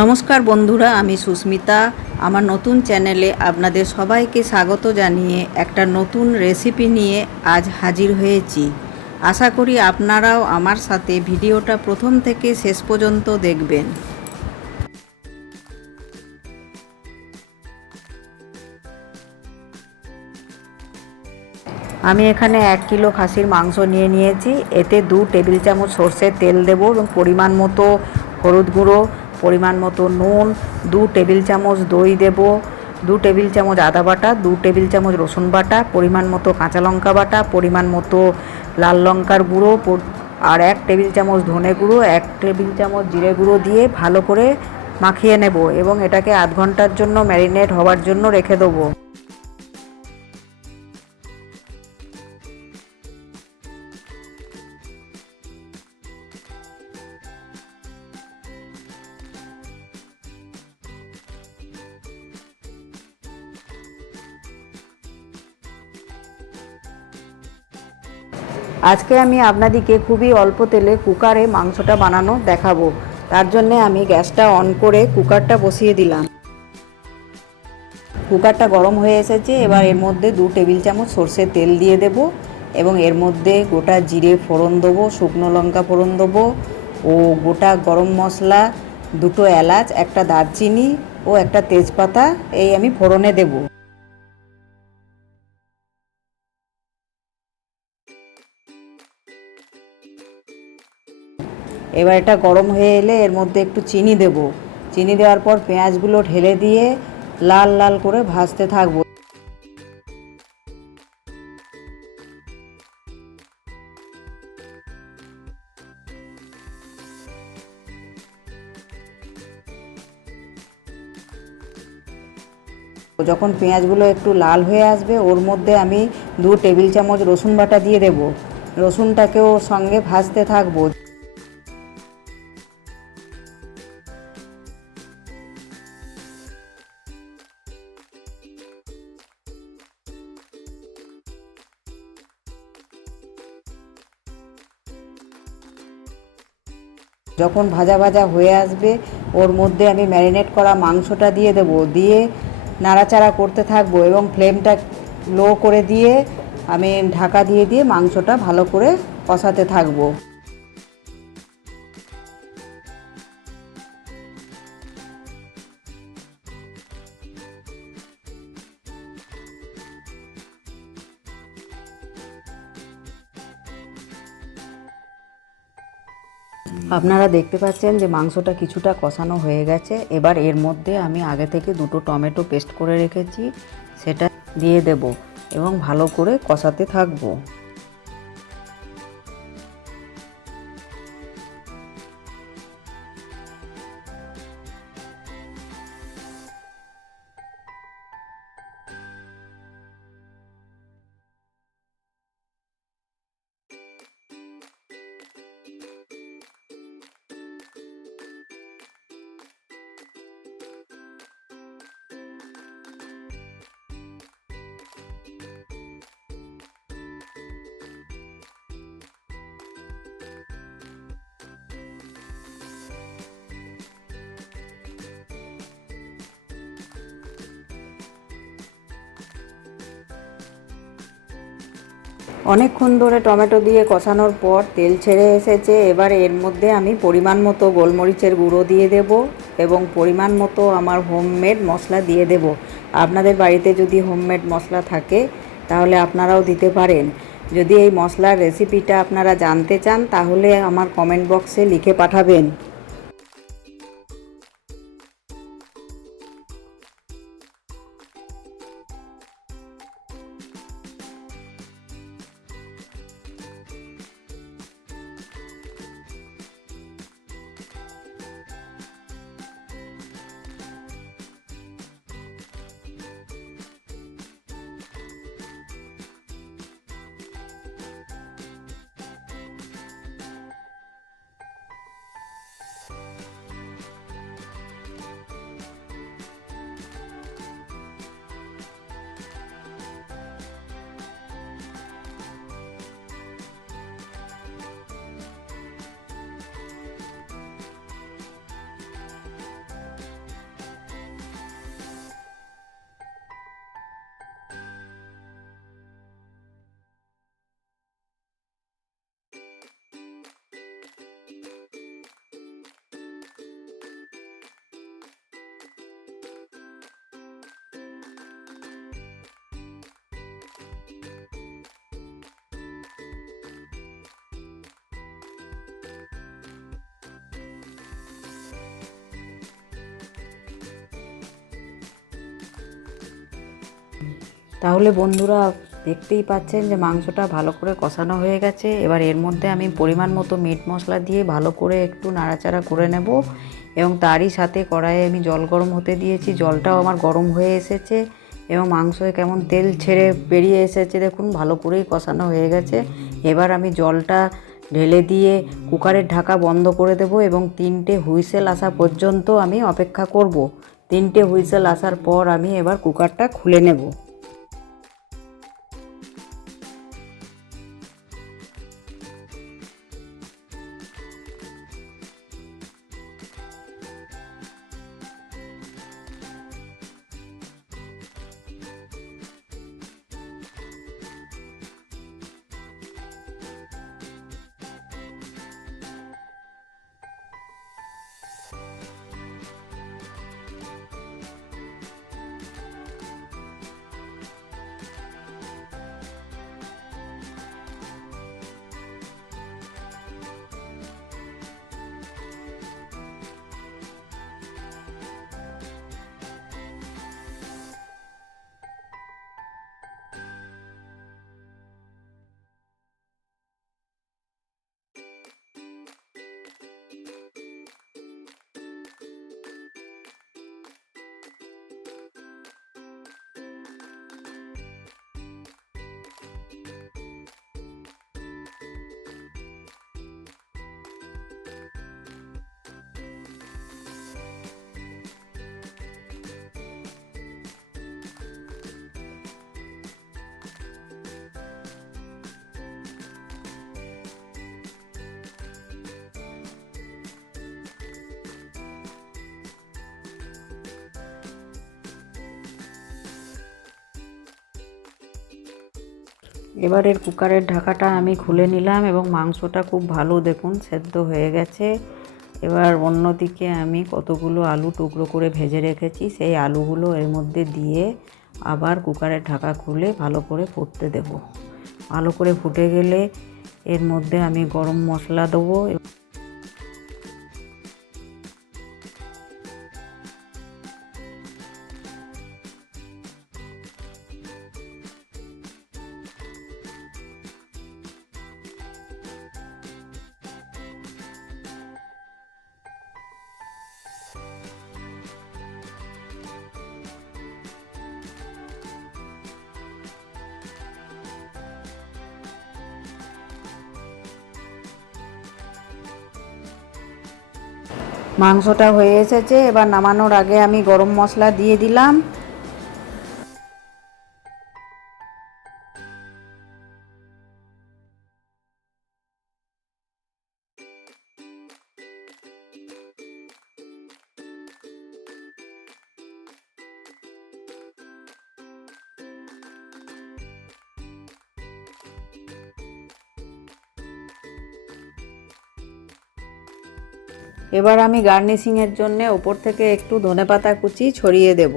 নমস্কার বন্ধুরা, আমি সুস্মিতা। আমার নতুন চ্যানেলে আপনাদের সবাইকে স্বাগত জানিয়ে একটা নতুন রেসিপি নিয়ে আজ হাজির হয়েছি। আশা করি আপনারাও আমার সাথে ভিডিওটা প্রথম থেকে শেষ পর্যন্ত দেখবেন। আমি এখানে 1 কিলো খাসির মাংস নিয়ে নিয়েছি। এতে 2 টেবিল চামচ সর্ষের তেল দেব এবং পরিমাণ মতো হলুদ গুঁড়ো, পরিমাণ মতো নুন, 2 টেবিল চামচ দই দেব, 2 টেবিল চামচ আদা বাটা, 2 টেবিল চামচ রসুন বাটা, পরিমাণ মতো কাঁচা লঙ্কা বাটা, পরিমাণ মতো লাল লঙ্কার গুঁড়ো আর 1 টেবিল চামচ ধনে গুঁড়ো, 1 টেবিল চামচ জিরে গুঁড়ো দিয়ে ভালো করে মাখিয়ে নেব এবং এটাকে আধ ঘন্টার জন্য ম্যারিনেট হওয়ার জন্য রেখে দেবো। আজকে আমি আপনাদেরকে খুবই অল্প তেলে কুকারে মাংসটা বানানো দেখাবো। তার জন্যে আমি গ্যাসটা অন করে কুকারটা বসিয়ে দিলাম। কুকারটা গরম হয়ে এসেছে। এবার এর মধ্যে 2 টেবিল চামচ সর্ষের তেল দিয়ে দেব এবং এর মধ্যে গোটা জিরে ফোড়ন দেবো, শুকনো লঙ্কা ফোড়ন দেবো ও গোটা গরম মশলা, 2টো এলাচ, একটা দারচিনি ও একটা তেজপাতা এই আমি ফোড়নে দেবো। এবার এটা গরম হয়ে এলে এর মধ্যে একটু চিনি দেব। চিনি দেওয়ার পর পেঁয়াজগুলো ঢেলে দিয়ে লাল লাল করে ভাজতে থাকবো। যখন পেঁয়াজগুলো একটু লাল হয়ে আসবে ওর মধ্যে আমি 2 টেবিল চামচ রসুন বাটা দিয়ে দেব। রসুনটাকেও ওর সঙ্গে ভাজতে থাকবো। যখন ভাজা ভাজা হয়ে আসবে ওর মধ্যে আমি ম্যারিনেট করা মাংসটা দিয়ে দেব, দিয়ে নাড়াচাড়া করতে থাকবো এবং ফ্লেমটা লো করে দিয়ে আমি ঢাকা দিয়ে দিয়ে মাংসটা ভালো করে কষাতে থাকবো। আপনারা দেখতে পাচ্ছেন যে মাংসটা কিছুটা কষানো হয়ে গেছে। এবার এর মধ্যে আমি আগে থেকে 2টো টমেটো পেস্ট করে রেখেছি, সেটা দিয়ে দেব এবং ভালো করে কষাতে থাকবো। অনেকক্ষণ ধরে টমেটো দিয়ে কষানোর পর তেল ছেড়ে এসেছে। এবার এর মধ্যে আমি পরিমাণ মতো গোলমরিচের গুঁড়ো দিয়ে দেব এবং পরিমাণ মতো আমার হোমমেড মশলা দিয়ে দেব। আপনাদের বাড়িতে যদি হোমমেড মশলা থাকে তাহলে আপনারাও দিতে পারেন। যদি এই মশলার রেসিপিটা আপনারা জানতে চান তাহলে আমার কমেন্ট বক্সে লিখে পাঠাবেন। তাহলে বন্ধুরা দেখতেই পাচ্ছেন যে মাংসটা ভালো করে কষানো হয়ে গেছে। এবার এর মধ্যে আমি পরিমাণ মতো মিট মশলা দিয়ে ভালো করে একটু নাড়াচাড়া করে নেব এবং তারই সাথে কড়াইয়ে আমি জল গরম হতে দিয়েছি। জলটাও আমার গরম হয়ে এসেছে এবং মাংসে কেমন তেল ছেড়ে বেরিয়ে এসেছে, দেখুন ভালো করেই কষানো হয়ে গেছে। এবার আমি জলটা ঢেলে দিয়ে কুকারের ঢাকা বন্ধ করে দেব এবং 3টে হুইসেল আসা পর্যন্ত আমি অপেক্ষা করব। 3টে হুইসেল আসার পর আমি এবার কুকারটা খুলে নেব। এবারের কুকারের ঢাকাটা আমি খুলে নিলাম এবং মাংসটা খুব ভালো দেখুন সেদ্ধ হয়ে গেছে। এবার অন্যদিকে আমি কতগুলো আলু টুকরো করে ভেজে রেখেছি, সেই আলুগুলো এর মধ্যে দিয়ে আবার কুকারের ঢাকা খুলে ভালো করে ফুটতে দেব। ভালো করে ফুটে গেলে এর মধ্যে আমি গরম মশলা দেবো। মাংসটা হয়ে এসেছে, এবার নামানোর আগে আমি গরম মশলা দিয়ে দিলাম। এবার আমি গার্নিশিংয়ের জন্য ওপর থেকে একটু ধনেপাতা কুচি ছড়িয়ে দেব।